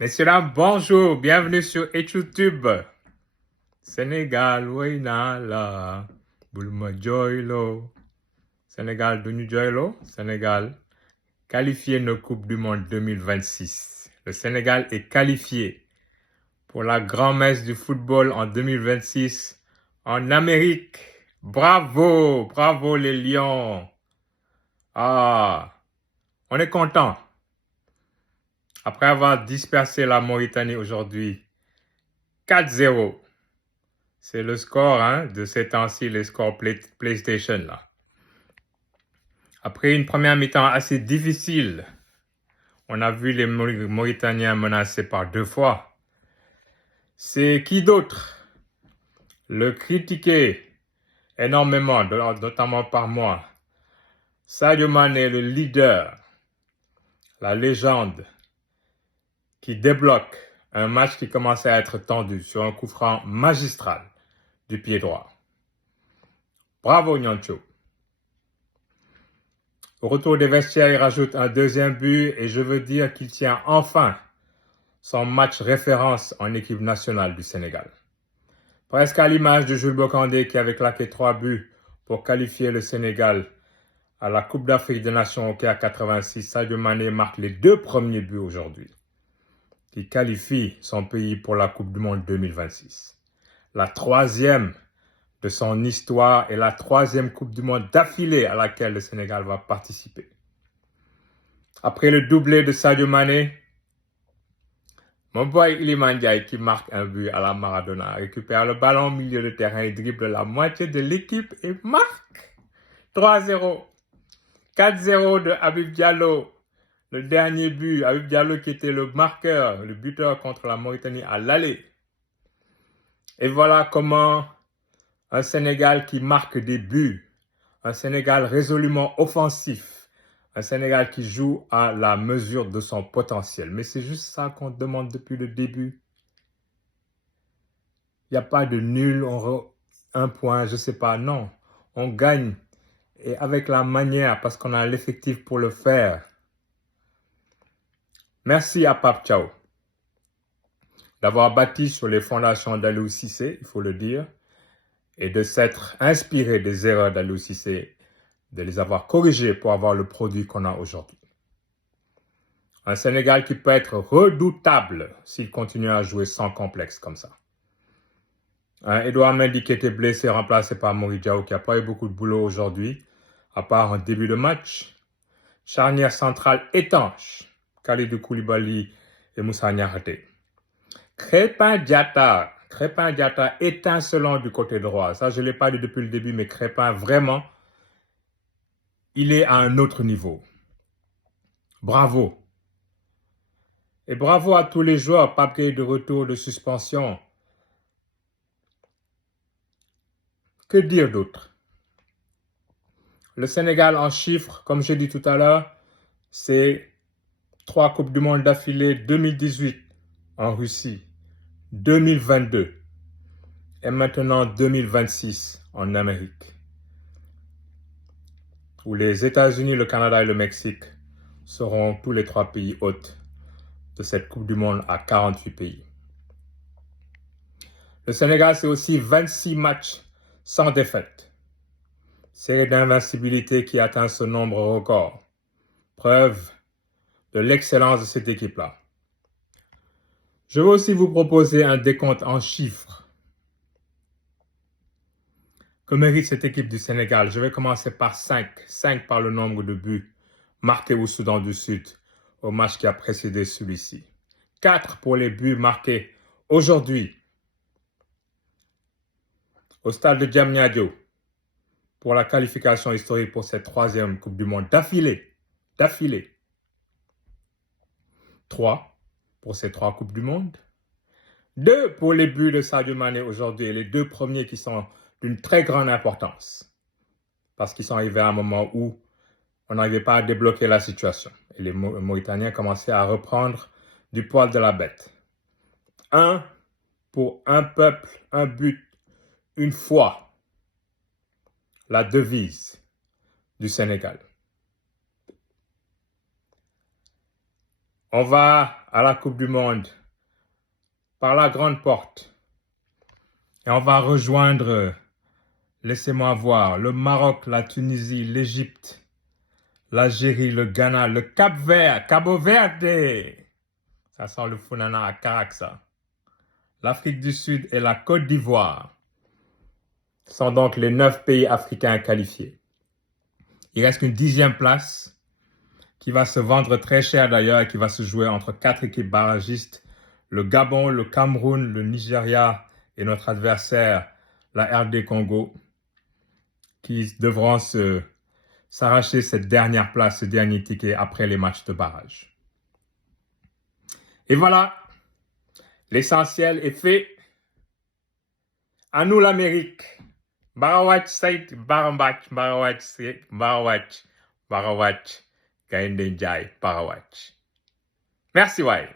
Messieurs, dames, bonjour, bienvenue sur YouTube. Sénégal, Wainala, Bulma Joylo. Sénégal, Dunu Joylo. Sénégal, qualifié de Coupe du Monde 2026. Le Sénégal est qualifié pour la grand-messe du football en 2026 en Amérique. Bravo, bravo les Lions. Ah, on est content. Après avoir dispersé la Mauritanie aujourd'hui, 4-0. C'est le score de ces temps-ci, les scores PlayStation. Là. Après une première mi-temps assez difficile, on a vu les Mauritaniens menacés par 2 fois. C'est qui d'autre? Le critiquer énormément, notamment par moi. Sadio Mané, le leader, la légende, qui débloque un match qui commençait à être tendu sur un coup franc magistral du pied droit. Bravo Nyancho. Au retour des vestiaires, il rajoute un deuxième but et je veux dire qu'il tient enfin son match référence en équipe nationale du Sénégal. Presque à l'image de Jules Bocandé qui avait claqué 3 buts pour qualifier le Sénégal à la Coupe d'Afrique des Nations au Caire 86, Sadio Mané marque les 2 premiers buts aujourd'hui, qui qualifie son pays pour la Coupe du Monde 2026. La 3e de son histoire et la 3e Coupe du Monde d'affilée à laquelle le Sénégal va participer. Après le doublé de Sadio Mané, mon boy Iliman Ndiaye qui marque un but à la Maradona récupère le ballon au milieu de terrain et dribble la moitié de l'équipe et marque 3-0. 4-0 de Habib Diallo. Le dernier but, Habib Diallo qui était le marqueur, le buteur contre la Mauritanie à l'aller. Et voilà comment un Sénégal qui marque des buts, un Sénégal résolument offensif, un Sénégal qui joue à la mesure de son potentiel. Mais c'est juste ça qu'on demande depuis le début. Il n'y a pas de nul, un point, je ne sais pas. Non, on gagne. Et avec la manière, parce qu'on a l'effectif pour le faire. Merci à Pape Thiaw d'avoir bâti sur les fondations d'Aliou Cissé, il faut le dire, et de s'être inspiré des erreurs d'Aliou Cissé, de les avoir corrigées pour avoir le produit qu'on a aujourd'hui. Un Sénégal qui peut être redoutable s'il continue à jouer sans complexe comme ça. Edouard Mendy qui était blessé, remplacé par Mori Diaw, qui n'a pas eu beaucoup de boulot aujourd'hui, à part un début de match. Charnière centrale étanche, Khalidou Koulibaly et Moussa Niakhaté. Crépin Diatta étincelant du côté droit. Ça, je ne l'ai pas dit depuis le début, mais Crépin, vraiment, il est à un autre niveau. Bravo. Et bravo à tous les joueurs, papier de retour de suspension. Que dire d'autre? Le Sénégal en chiffres, comme je dis tout à l'heure, c'est 3 Coupes du Monde d'affilée, 2018 en Russie, 2022 et maintenant 2026 en Amérique, où les États-Unis, le Canada et le Mexique seront tous les 3 pays hôtes de cette Coupe du Monde à 48 pays. Le Sénégal, c'est aussi 26 matchs sans défaite. Série d'invincibilité qui atteint ce nombre record. Preuve de l'excellence de cette équipe-là. Je vais aussi vous proposer un décompte en chiffres que mérite cette équipe du Sénégal. Je vais commencer par 5. 5 par le nombre de buts marqués au Soudan du Sud au match qui a précédé celui-ci. 4 pour les buts marqués aujourd'hui au stade de Diamniadio pour la qualification historique pour cette 3e Coupe du Monde d'affilée. 3 pour ces 3 Coupes du Monde. 2 pour les buts de Sadio Mané aujourd'hui et les 2 premiers qui sont d'une très grande importance parce qu'ils sont arrivés à un moment où on n'arrivait pas à débloquer la situation et les Mauritaniens commençaient à reprendre du poil de la bête. 1 pour un peuple, un but, une foi. La devise du Sénégal. On va à la Coupe du Monde par la grande porte. Et on va rejoindre, laissez-moi voir, le Maroc, la Tunisie, l'Égypte, l'Algérie, le Ghana, le Cap-Vert, Cabo Verde. Ça sent le Funana à Carac, ça. L'Afrique du Sud et la Côte d'Ivoire sont donc les 9 pays africains qualifiés. Il reste une 10e place qui va se vendre très cher d'ailleurs et qui va se jouer entre 4 équipes barragistes, le Gabon, le Cameroun, le Nigeria et notre adversaire, la RD Congo, qui devront s'arracher cette dernière place, ce dernier ticket après les matchs de barrage. Et voilà, l'essentiel est fait. À nous l'Amérique. Barawach Saïd, Barambach, Barawach Saïd, Barawach, Gaïndé Ndiaye, Barawach. Merci, ouais.